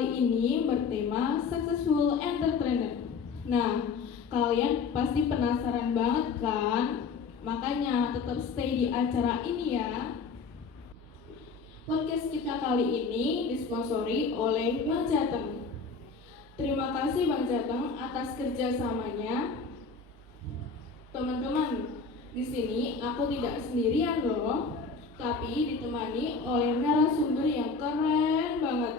kali ini bertema Successful Entrepreneur. Nah, kalian pasti penasaran banget kan? Makanya tetap stay di acara ini ya. Podcast kita kali ini disponsori oleh Bang Jateng. Terima kasih Bang Jateng atas kerjasamanya. Teman-teman, di sini aku tidak sendirian loh, tapi ditemani oleh narasumber yang keren banget.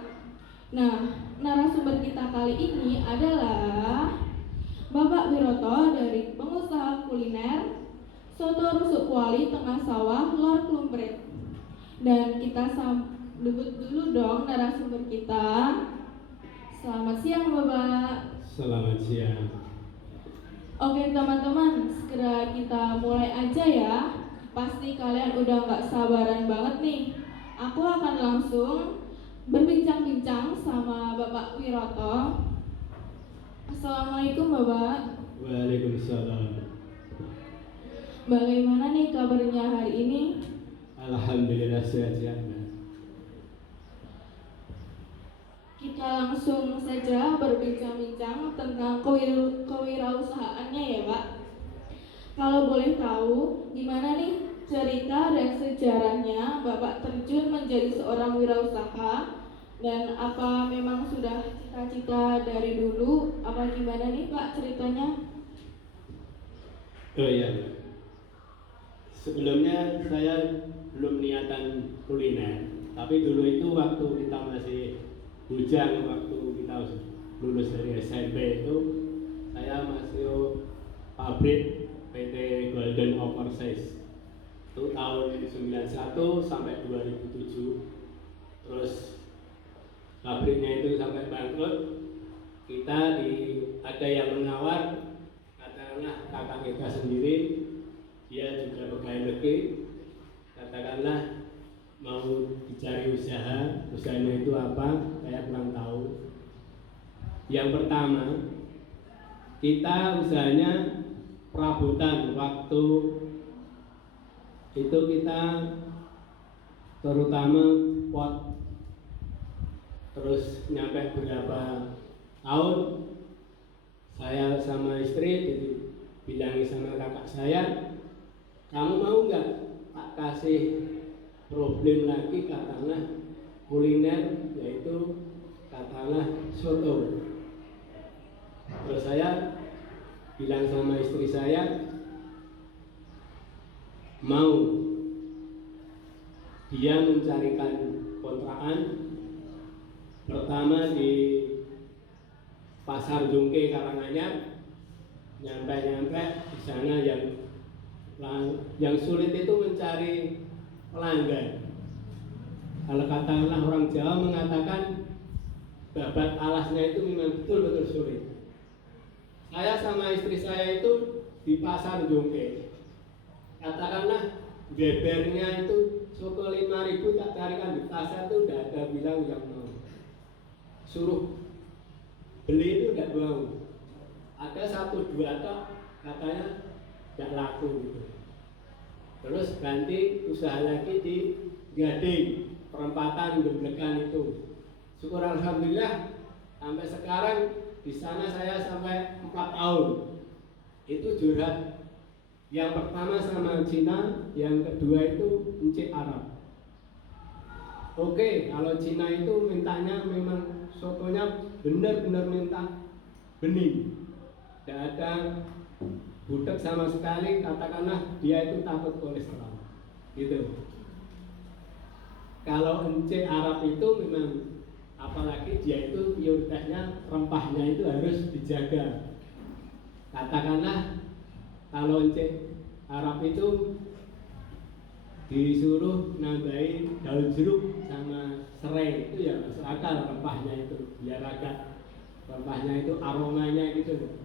Nah, narasumber kita kali ini adalah Bapak Wiroto dari pengusaha kuliner Soto Rusuk Kuali Tengah Sawah Lor Klumpret. Dan kita sambut dulu dong narasumber kita. Selamat siang Bapak. Selamat siang. Oke teman-teman, segera kita mulai aja ya. Pasti kalian udah gak sabaran banget nih. Aku akan langsung berbincang-bincang sama Bapak Wiroto. Assalamualaikum Bapak. Waalaikumsalam. Bagaimana nih kabarnya hari ini? Alhamdulillah sehat-sehat. Kita langsung saja berbincang-bincang tentang kewirausahaannya ya Pak. Kalau boleh tahu, gimana nih cerita dan sejarahnya Bapak terjun menjadi seorang wirausaha, dan apa memang sudah cita-cita dari dulu, apa gimana nih Pak ceritanya? Oh iya. Sebelumnya saya belum niatan kuliner, tapi dulu itu waktu kita masih bujang, waktu kita lulus dari SMP itu saya masuk pabrik PT Golden Oversize itu tahun 91 sampai 2007. Terus pabriknya itu sampai bangkrut. Ada yang menawar, katakanlah kakak kita sendiri, dia juga pegawai negeri, katakanlah mau dicari usahanya itu apa, saya kurang tahu. Yang pertama, kita usahanya perabotan. Waktu itu kita terutama pot. Terus nyampe berapa tahun, saya sama istri jadi bilangi sama kakak saya, kamu mau nggak tak kasih problem lagi, katakanlah kuliner, yaitu katakanlah soto. Terus saya bilang sama istri saya, mau. Dia mencarikan kontrakan pertama di Pasar Jongke Karanganyar. Nyampe di sana yang sulit itu mencari pelanggan. Kalau katakanlah orang Jawa mengatakan babat alasnya itu memang betul-betul sulit. Saya sama istri saya itu di Pasar Jongke, katakanlah gebernya itu soto 5.000 tak carikan di pasar itu udah ada bilang yang mau. Suruh beli itu udah mau. Ada 1-2 tok katanya tidak laku gitu. Terus ganti usaha lagi di Gading, perempatan Geblekan itu. Syukur alhamdulillah sampai sekarang di sana saya sampai 4 tahun. Itu curhat. Yang pertama sama Cina, yang kedua itu encik Arab. Oke, kalau Cina itu mintanya memang sotonya benar-benar minta bening. Tidak ada budak sama sekali, katakanlah dia itu takut kolesterol. Gitu. Kalau encik Arab itu memang, apalagi dia itu prioritasnya rempahnya itu harus dijaga. Katakanlah kalau encik Arab itu disuruh nambahin daun jeruk sama serai, itu ya masuk akal rempahnya itu, biar agak rempahnya itu aromanya gitu.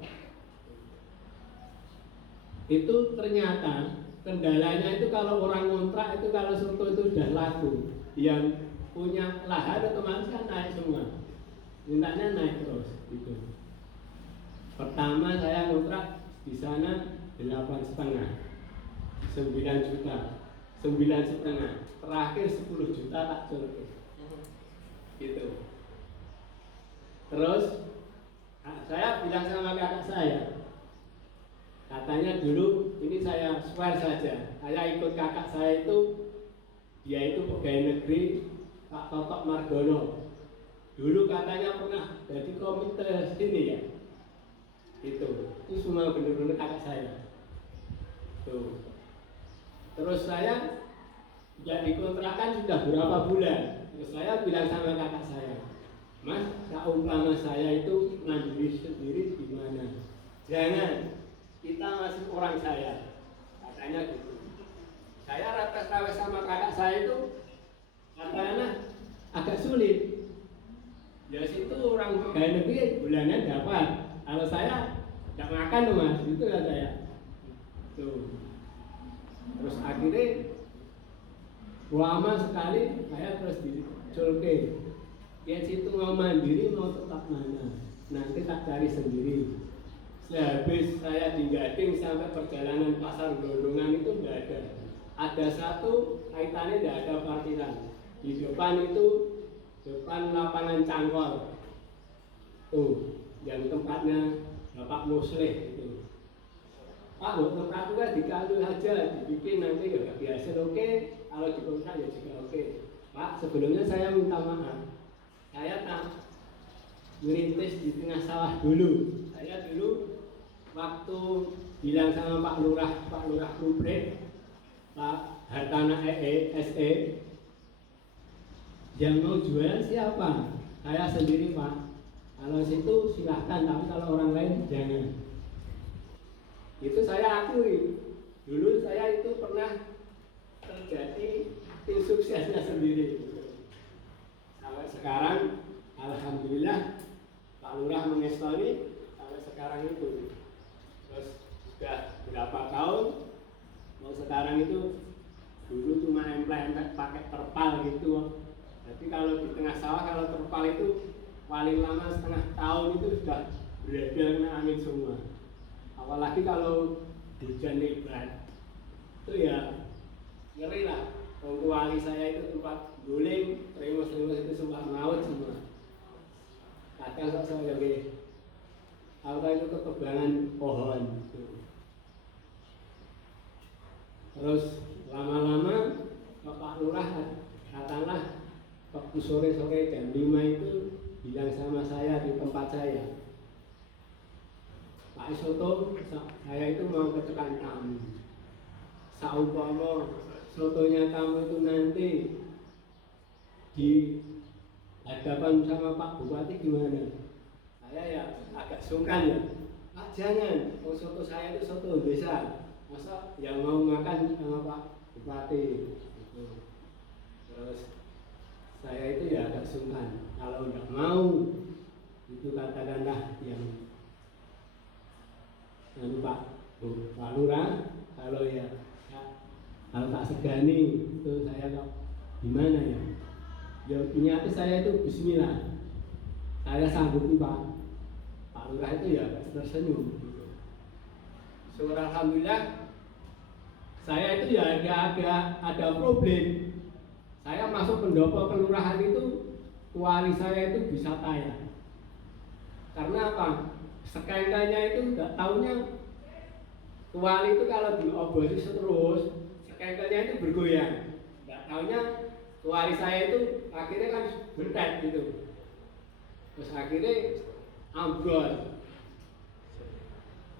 Itu ternyata kendalanya itu kalau orang ngontrak itu, kalau soto itu udah laku, yang punya lahan otomatis kan naik semua, mintanya naik terus gitu. Pertama saya ngontrak di sana 8,5, 9 juta, 9,5, terakhir 10 juta tak jual gitu. Terus saya bilang sama kakak saya, katanya dulu ini saya swear saja, saya ikut kakak saya itu, dia itu pegawai negeri Pak Totok Margono. Dulu katanya pernah jadi komite sini ya. Itu semua benar-benar kakak saya. Tuh. Terus saya jadi kontrakan sudah berapa bulan. Terus saya bilang sama kakak saya, Mas, seumpama saya itu mandiri sendiri gimana? Jangan, kita masih orang saya. Katanya gitu. Saya rata-rata sama kakak saya itu katanya agak sulit. Ya situ orang pegawai negeri bulanan dapat. Kalau saya tidak makan tuh Mas, itu ya saya. Tuh. Terus akhirnya lama sekali saya terus diculke. Ya situ mau mandiri mau tetap mana? Nanti tak cari sendiri. Sehabis saya di Gading sampai perjalanan pasar Gondongan itu tidak ada. Ada satu kaitannya tidak ada parkiran. Di depan itu depan lapangan Cangkol. Tuh, yang tempatnya Bapak Musleh itu. Pak, tempat juga dikalu aja, dibikin nanti ya biasa oke. Kalau dikontrak ya juga oke. Pak, sebelumnya saya minta maaf. Saya tak merintis di tengah sawah dulu. Saya dulu waktu bilang sama Pak Lurah Kubrek, Pak Hartana SE, yang mau jualan siapa? Saya sendiri Pak. Kalau situ silahkan, tapi kalau orang lain jangan. Itu saya akui. Dulu saya itu pernah terjadi tim suksesnya sendiri. Sampai sekarang, alhamdulillah Pak Lurah mengestoni sampai sekarang itu. Terus sudah berapa tahun? Mau sekarang itu dulu cuma emplek pakai terpal gitu. Jadi kalau di tengah sawah kalau terpal itu paling lama setengah tahun itu sudah beredar kena angin semua. Apalagi kalau hujan lebat itu ya ngeri lah. Wali saya itu tempat guling, remus itu sempat maut semua. Kadang saya lagi apa itu ketebangan pohon gitu. Terus lama-lama Pak Lurah katakanlah waktu sore-sore jam 5 itu bilang sama saya di tempat saya, Pak Soto, saya itu mau ketekan kamu. Saumpama sotonya kamu itu nanti di hadapan sama Pak Bupati gimana? Saya ya agak sungkan ya. Pak jangan, soto saya itu soto desa. Masa yang mau makan sama Pak Bupati gitu. Terus saya itu ya agak sungkan. Kalau tidak mau itu katakanlah yang Pak Lurah, kalau ya kalau tak segani itu saya kok gimana ya? Ya niatnya saya itu Bismillah. Saya sanggupi Pak Lurah itu ya tersenyum. Gitu. So, alhamdulillah saya itu ya ada problem. Saya masuk pendopo kelurahan itu wali saya itu bisa kaya. Karena apa? Sekaitannya itu nggak taunya wali itu kalau diobosi terus sekaitannya itu bergoyang. Nggak taunya wali saya itu akhirnya kan bentet gitu. Terus akhirnya ambrol.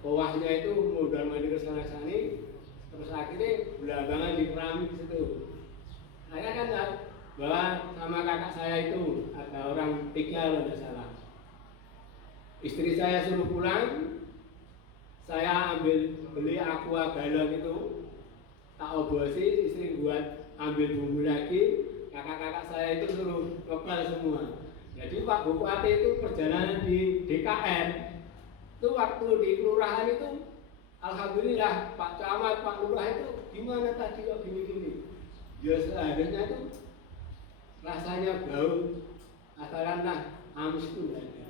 Bawahnya itu modal mandi ke sana sini. Terus akhirnya belakangan di keramik di situ. Saya kan bawa sama kakak saya itu ada orang 3 kalau tidak salah. Istri saya suruh pulang, saya beli aqua galon itu, tak obosi, istri buat ambil bumbu lagi, kakak-kakak saya itu suruh ngepel semua. Jadi Pak Bupati itu perjalanan di DKM, itu waktu di kelurahan itu, alhamdulillah Pak Camat, Pak Lurah itu gimana tadi kok gini-gini. Ya seharusnya itu rasanya bau, asalanlah amis itu tidak ada.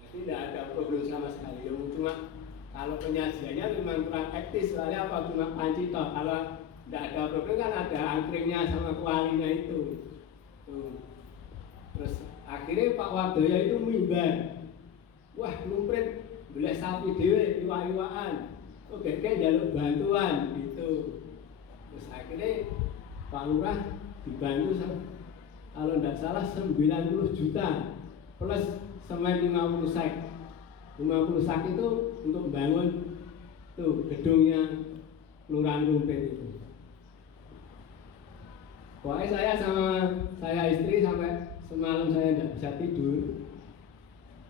Jadi tidak ada problem sama sekali. Yang cuma kalau penyajiannya memang kurang etis, soalnya apa cuma panci toh. Kalau tidak ada problem kan ada angkringnya sama kualinya itu. Tuh. Terus akhirnya akhirnya Pak Wardoyo itu mimbar, wah numprit golek sapi dhewe iwak-iwakan, kok kayak jaluk bantuan gitu. Terus akhirnya Pak Lurah dibantu kalau tidak salah 90 juta plus semen 50 sek. 50 sak itu untuk bangun tuh gedungnya Kelurahan Rumpin itu. Pokoknya saya istri sampai semalam saya tidak bisa tidur.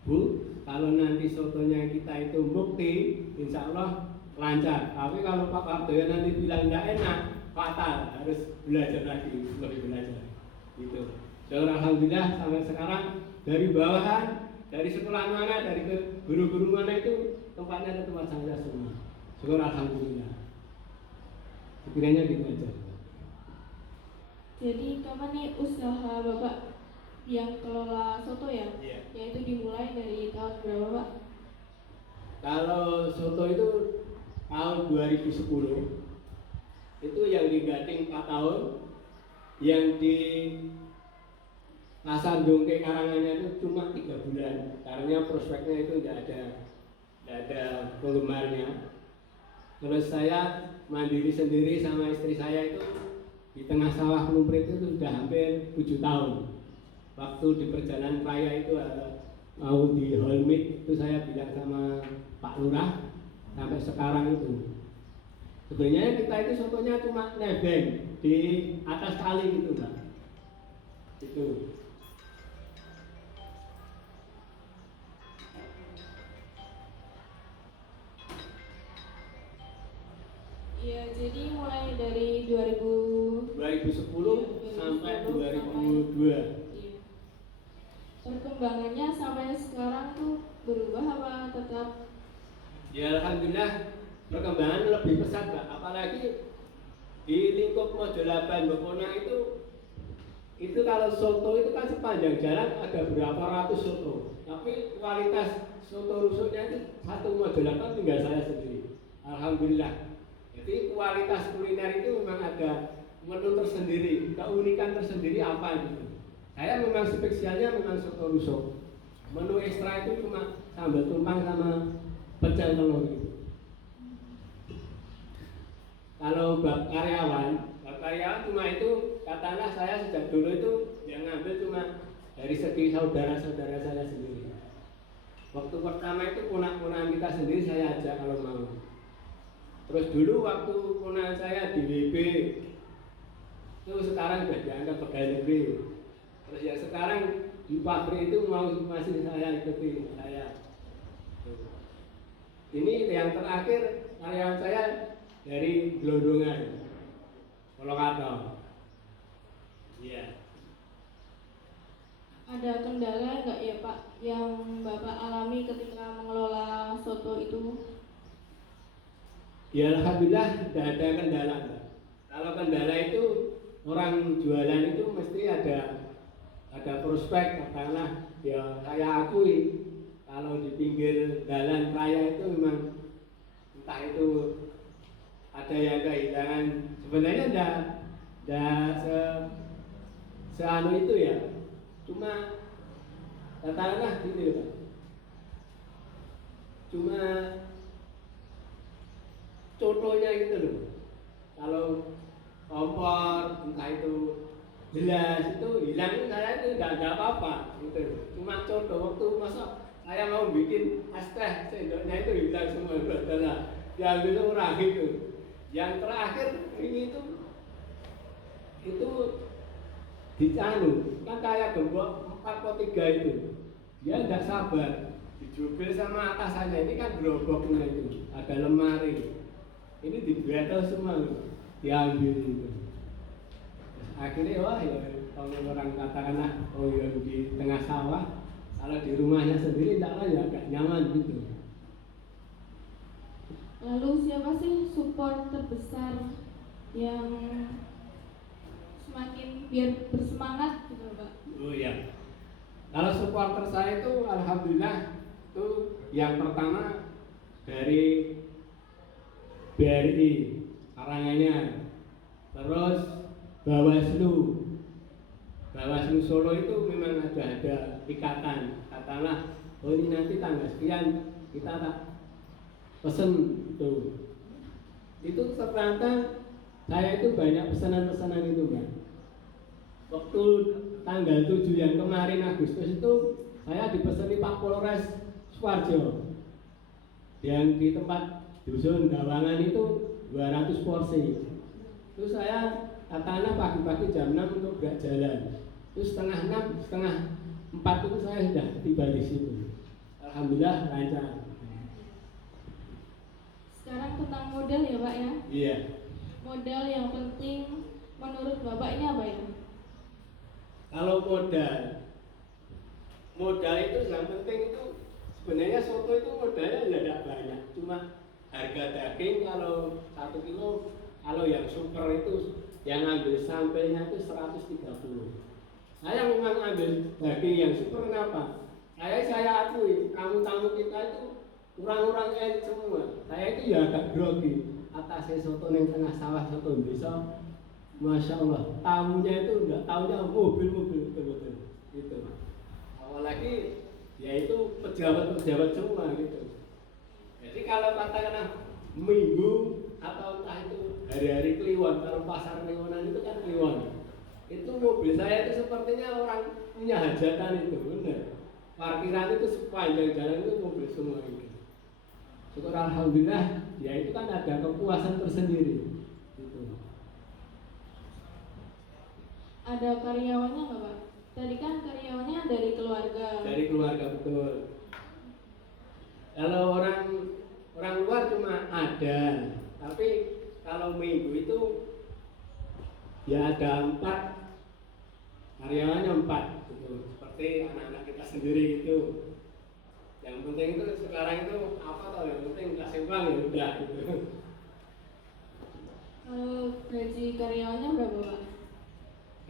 Bu, kalau nanti sotonya kita itu bukti, insya Allah lancar. Tapi kalau Pak Wardoyo nanti bilang tidak enak, fatal, harus belajar lagi, lebih belajar. Gitu. Dan alhamdulillah sampai sekarang dari bawahan, dari sekolah mana, dari guru-guru mana itu tempatnya ke tempat saya semua. Syukur alhamdulillah. Sekiranya gitu aja. Jadi kapan nih usaha Bapak yang kelola soto ya? Iya. Yaitu dimulai dari tahun berapa Pak? Kalau soto itu tahun 2010 itu yang digading 4 tahun, yang di Pasar Dongke Karanganyar itu cuma 3 bulan karena prospeknya itu tidak ada penggemarnya. Terus saya mandiri sendiri sama istri saya itu di tengah sawah Lumprit itu sudah hampir 7 tahun. Waktu di perjalanan raya itu mau di Holmit itu saya bilang sama Pak Lurah sampai sekarang itu. Sebenarnya kita itu sotonya cuma nebeng di atas kali gitu Pak. Itu. Iya, jadi mulai dari 2010 sampai 2002. Iya. Perkembangannya sampai sekarang tuh berubah apa tetap? Ya alhamdulillah perkembangan lebih pesat Pak. Apalagi di lingkup Mojolaban Bepona itu kalau soto itu kan sepanjang jalan ada berapa ratus soto. Tapi kualitas soto rusuknya itu satu Mojolaban tinggal saya sendiri. Alhamdulillah. Jadi kualitas kuliner itu memang ada menu tersendiri, keunikan tersendiri apa gitu. Saya memang spesialnya memang soto rusuk. Menu ekstra itu cuma sambal tumpang sama pecel telur gitu. Kalau bab karyawan cuma itu katakanlah saya sejak dulu itu yang ngambil cuma dari segi saudara-saudara saya sendiri. Waktu pertama itu ponak-ponakan kita sendiri saya ajak kalau mau. Terus dulu waktu ponakan saya di WB itu sekarang sudah dianggap pegawai negeri. Terus yang sekarang di pabrik itu masih saya ikuti saya. Ini yang terakhir karyawan saya dari Gelondongan, Polokato. Iya. Ada kendala nggak ya Pak yang Bapak alami ketika mengelola soto itu? Ya alhamdulillah tidak ada kendala. Kalau kendala itu orang jualan itu mesti ada prospek, katakanlah ya saya akui kalau di pinggir jalan raya itu memang entah itu ada yang kehilangan. Sebenarnya tidak seanu itu ya, cuma katakanlah gitu Pak. Cuma contohnya gitu loh, kalau kompor entah itu jelas itu hilang, saya itu tidak ada apa-apa gitu. Cuma contoh waktu masa saya mau bikin es teh sendoknya itu hilang semua, adalah yang itu orang gitu. Yang terakhir ini itu dicanu kan kayak gembok 4/3 itu, dia tidak sabar dijubil sama atasannya. Ini kan gerobaknya itu ada lemari, ini dibetel semua loh, diambil itu. Akhirnya wah ya kalau orang katakanlah oh ya di tengah sawah, kalau di rumahnya sendiri tidaklah ya agak nyaman gitu. Lalu siapa sih support terbesar yang semakin biar bersemangat gitu Pak? Oh ya, kalau supporter saya itu alhamdulillah itu yang pertama dari BRI Karanganyar, terus Bawaslu Bawaslu Solo itu memang ada ikatan, katakanlah oh ini nanti tanggal sekian kita tak pesen itu ternyata saya itu banyak pesanan-pesanan itu Mbak. Waktu tanggal 7 yang kemarin Agustus itu saya dipeseni Pak Polres Sukoharjo yang di tempat dusun Dawangan itu 200 porsi. Terus saya katakanlah pagi-pagi jam 6 untuk gerak jalan. Terus setengah 6, setengah 4 itu saya sudah tiba di situ. Alhamdulillah lancar. Sekarang tentang modal ya Pak ya. Iya. Modal yang penting menurut Bapak ini apa ya? Kalau modal itu yang penting itu sebenarnya soto itu modalnya tidak banyak, cuma harga daging kalau 1 kilo, kalau yang super itu yang ambil sampelnya itu 130. Saya memang ambil daging yang super kenapa? Saya akui tamu-tamu kita itu orang-orang elit semua. Saya itu ya agak grogi atas soto yang tengah sawah soto bisa. Masya Allah, tamunya itu enggak tahunya mobil-mobil betul-betul gitu. Apalagi ya itu pejabat-pejabat semua gitu. Jadi kalau katakanlah minggu atau entah itu hari-hari Kliwon, kalau pasar Kliwonan itu kan Kliwon, itu mobil saya itu sepertinya orang punya hajatan itu benar. Parkiran itu sepanjang jalan itu mobil semua itu. Syukur alhamdulillah, ya itu kan ada kepuasan tersendiri. Gitu. Ada karyawannya nggak Pak? Tadi kan karyawannya dari keluarga. Dari keluarga betul. Kalau orang luar cuma ada, tapi kalau minggu itu ya ada 4 karyawannya 4 gitu. Seperti anak-anak kita sendiri gitu. Yang penting itu sekarang itu apa tau, yang penting kasih uang ya udah gitu. Kalau gaji karyawannya berapa Pak?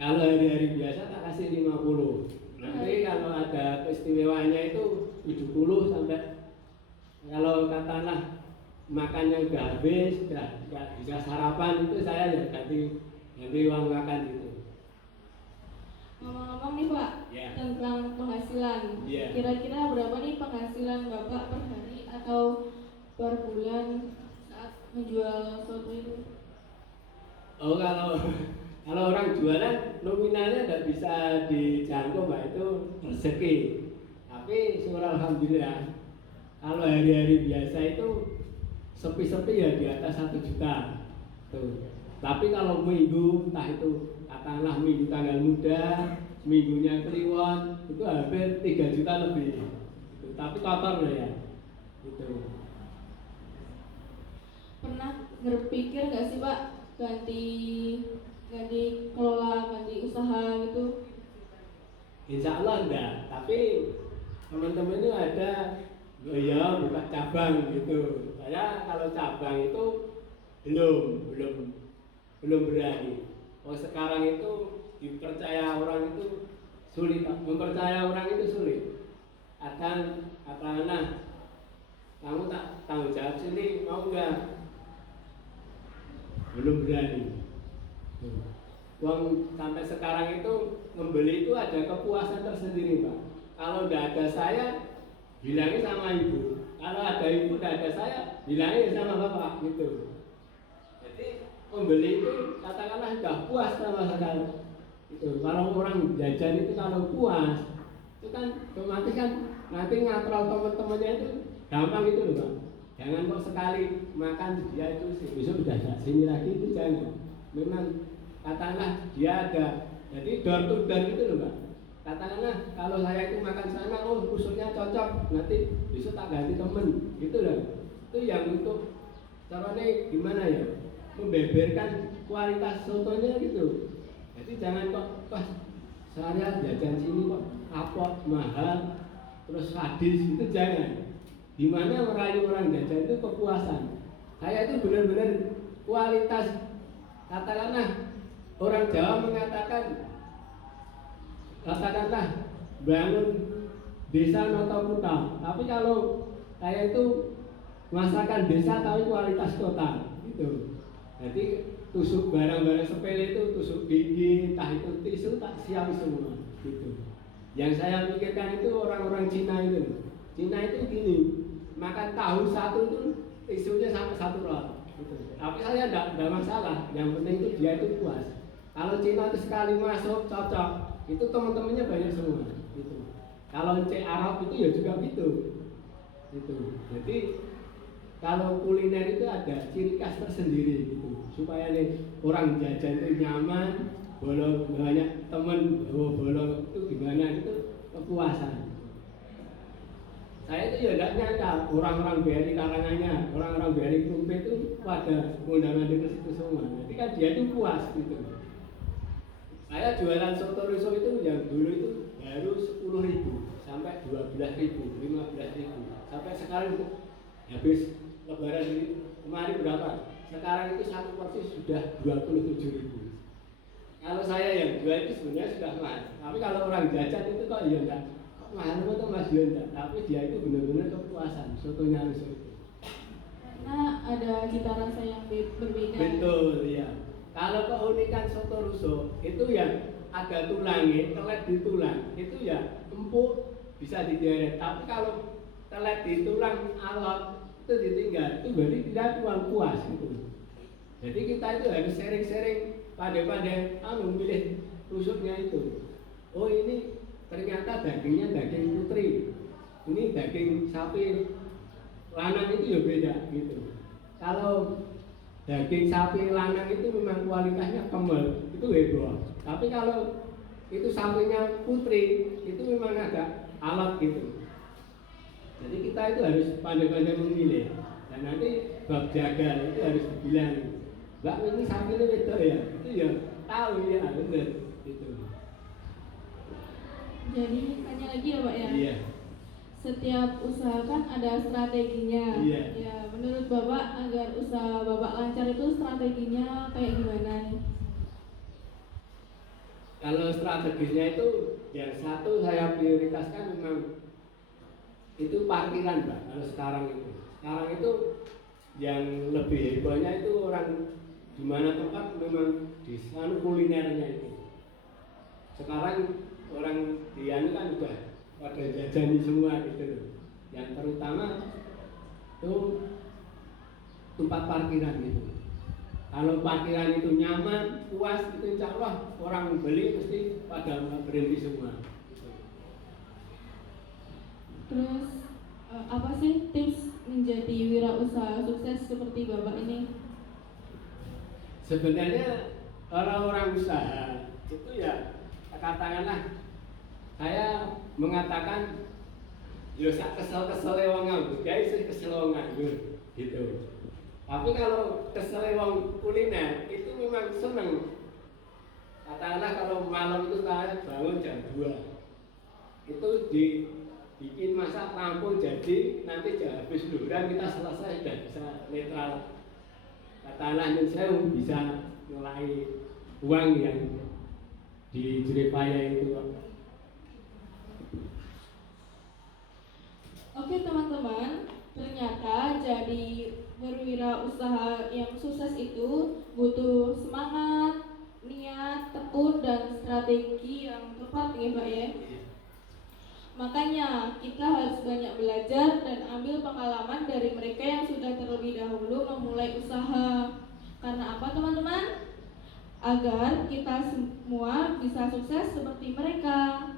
Kalau hari-hari biasa tak kasih 50. Nanti kalau ada keistimewaannya itu 70 sampai kalau katakanlah makannya udah habis, udah nggak bisa sarapan itu saya ya ganti uang makan gitu. Ngomong-ngomong nih Pak, Ya. tentang penghasilan. Ya. Kira-kira berapa nih penghasilan Bapak per hari atau per bulan saat menjual soto itu? Oh kalau orang jualan nominalnya tidak bisa dijangkau Mbak, itu rezeki. Tapi syukur alhamdulillah kalau hari-hari biasa itu sepi-sepi ya di atas 1 juta. Tuh. Tapi kalau minggu entah itu katakanlah minggu tanggal muda, minggunya Kliwon itu hampir 3 juta lebih. Gitu. Tapi kotor loh ya. Gitu. Pernah berpikir nggak sih Pak ganti kelola, ganti usaha gitu? Insya Allah enggak, tapi teman-teman itu ada oh ya buka cabang gitu. Saya kalau cabang itu belum berani. Oh sekarang itu dipercaya orang itu sulit, mempercaya orang itu sulit. Katakanlah kamu tak tanggung jawab sini mau enggak? Belum berani. Uang sampai sekarang itu membeli itu ada kepuasan tersendiri Pak. Kalau tidak ada saya bilangnya sama ibu, kalau ada ibu tidak ada saya bilangnya sama bapak gitu. Jadi pembeli itu katakanlah sudah puas sama sekali. Itu kalau orang jajan itu kalau puas itu kan otomatis kan nanti ngatrol teman-temannya itu gampang itu loh Pak. Jangan kok sekali makan dia itu besok sudah tidak sini lagi, itu jangan. Memang katakanlah dia ada, jadi door to door gitu loh Pak. Katakanlah kalau saya itu makan sana, oh usulnya cocok, nanti besok tak ganti temen, gitu loh. Itu yang untuk caranya gimana ya, membeberkan kualitas sotonya gitu. Jadi jangan kok pas saya jajan sini kok kapok, mahal, terus sadis, itu jangan. Dimana merayu orang jajan itu kepuasan. Saya itu benar-benar kualitas, katakanlah orang Jawa mengatakan katakanlah bangun desa noto kota. Tapi kalau saya itu masakan desa tapi kualitas kota gitu. Jadi tusuk barang-barang sepele itu, tusuk gigi, entah itu tisu, tak siap semua gitu. Yang saya pikirkan itu orang-orang Cina itu. Cina itu gini, makan tahu satu itu tisunya sampai 1 roll gitu. Tapi saya tidak masalah, yang penting itu dia itu puas. Kalau Cina itu sekali masuk cocok, itu teman-temannya banyak semua gitu. Kalau cek Arab itu ya juga gitu. Gitu. Jadi kalau kuliner itu ada ciri khas tersendiri gitu, supaya nih orang jajan itu nyaman, banyak temen bolo itu gimana itu kepuasan. Saya itu ya tidak nyangka orang-orang BRI Karanganyar, orang-orang BRI Krumpe itu pada undangan di situ semua. Jadi kan dia itu puas gitu. Saya jualan soto riso itu yang dulu itu baru 10.000 sampai 12.000, 15.000, sampai sekarang itu habis lebaran ini kemarin berapa? Sekarang itu satu porsi sudah 27.000. Kalau saya yang jual itu sebenarnya sudah mahal. Tapi kalau orang jajan itu kok ya enggak, kok mahal itu Mas Yonda. Tapi dia itu benar-benar kepuasan sotonya riso itu. Karena ada cita rasa yang berbeda. Betul ya. Kalau keunikan soto ruso itu yang ada tulangnya, telet di tulang, itu ya empuk bisa digeret. Tapi kalau telet di tulang alot itu ditinggal, itu berarti tidak kurang puas gitu. Jadi kita itu harus sering-sering pandai-pandai memilih rusuknya itu. Oh ini ternyata dagingnya daging putri, ini daging sapi lanang itu ya beda gitu. Kalau daging sapi lanang itu memang kualitasnya kemel, itu heboh. Tapi kalau itu sapinya putri, itu memang agak alat gitu. Jadi kita itu harus pandai-pandai memilih. Dan nanti bab jaga itu harus dibilang, Mbak ini sapinya beda ya, itu ya tahu ya benar gitu. Jadi tanya lagi ya Pak ya. Iya. Setiap usaha kan ada strateginya. Iya. Ya, menurut Bapak agar usaha Bapak lancar itu strateginya kayak gimana nih? Kalau strategisnya itu yang satu saya prioritaskan memang itu parkiran Pak. Kalau sekarang itu yang lebih hebohnya itu orang di mana tempat memang di sana kulinernya itu. Sekarang orang Dian kan udah pada jajani semua gitu. Yang terutama itu tempat parkiran gitu. Kalau parkiran itu nyaman, puas, itu insya Allah orang beli mesti pada berhenti semua. Gitu. Terus apa sih tips menjadi wirausaha sukses seperti Bapak ini? Sebenarnya orang-orang usaha itu ya katakanlah saya mengatakan ya sak kesel-kesel wong nganggur, ya sih kesel wong nganggur gitu. Tapi kalau kesel wong kuliner itu memang seneng. Katakanlah kalau malam itu saya bangun jam 2. Itu dibikin masak rampung jadi nanti jam habis luhuran kita selesai sudah bisa netral. Katakanlah saya bisa mulai uang yang di Jerepaya itu. Oke teman-teman, ternyata jadi berwirausaha yang sukses itu butuh semangat, niat, tekun, dan strategi yang tepat ya Pak ya. Makanya kita harus banyak belajar dan ambil pengalaman dari mereka yang sudah terlebih dahulu memulai usaha. Karena apa teman-teman? Agar kita semua bisa sukses seperti mereka.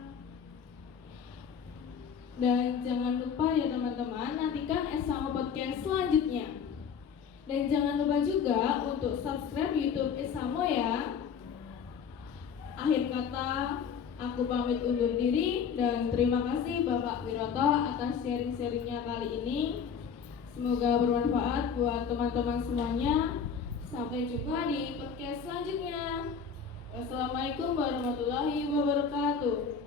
Dan jangan lupa ya teman-teman, nantikan Esamo Podcast selanjutnya. Dan jangan lupa juga untuk subscribe YouTube Esamo ya. Akhir kata, aku pamit undur diri dan terima kasih Bapak Wiroto atas sharing-sharingnya kali ini. Semoga bermanfaat buat teman-teman semuanya. Sampai jumpa di podcast selanjutnya. Wassalamualaikum warahmatullahi wabarakatuh.